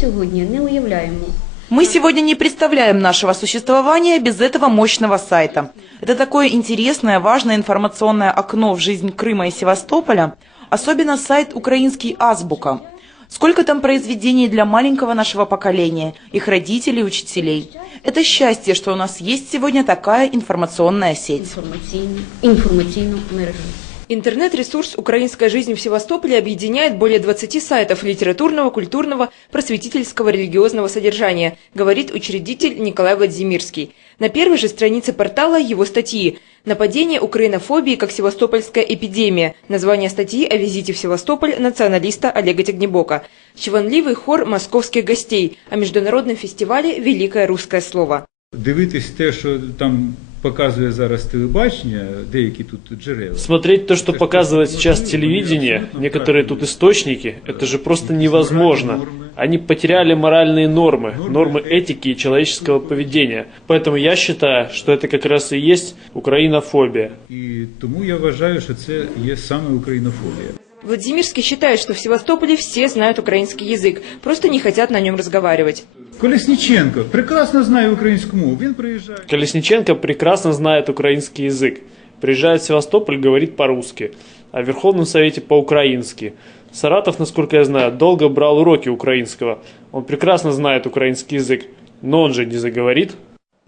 сьогодні не уявляємо. Мы сегодня не представляем нашего существования без этого мощного сайта. Это такое интересное, важное информационное окно в жизнь Крыма и Севастополя, особенно сайт «Украинский азбука». Сколько там произведений для маленького нашего поколения, их родителей и учителей. Это счастье, что у нас есть сегодня такая информационная сеть. Інформаційну, інформаційну мережу. Интернет-ресурс «Украинская жизнь в Севастополе» объединяет более 20 сайтов литературного, культурного, просветительского, религиозного содержания, говорит учредитель Николай Владимирский. На первой же странице портала его статьи «Нападение украинофобии как севастопольская эпидемия», название статьи о визите в Севастополь националиста Олега Тягнебока, чванливый хор московских гостей о международном фестивале «Великое русское слово». Дивитись те, що там показує зараз телебачення, деякі тут джерела. Смотреть то, что показывает сейчас телевидение, некоторые тут источники, это же просто невозможно. Они потеряли моральные нормы, нормы этики и человеческого поведения. Поэтому я считаю, что это как раз и есть украинофобия. І тому я вважаю, що це є саме українофобія. Владимирский считает, что в Севастополе все знают украинский язык, просто не хотят на нем разговаривать. Колесніченко прекрасно знає українську мову. Він приїжджає. Колесниченко прекрасно знает украинский язык. Приезжает в Севастополь, говорит по-русски, а в Верховном Совете по-украински. Саратов, насколько я знаю, долго брал уроки украинского. Он прекрасно знает украинский язык, но он же не заговорит.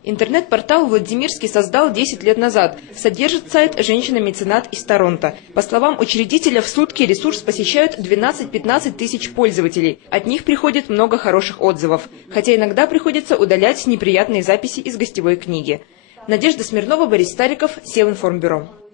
Интернет-портал Владимирский создал 10 лет назад. Содержит сайт «Женщина-меценат» из Торонто. По словам учредителя, в сутки ресурс посещают 12-15 тысяч пользователей. От них приходит много хороших отзывов. Хотя иногда приходится удалять неприятные записи из гостевой книги. Надежда Смирнова, Борис Стариков, Севинформбюро.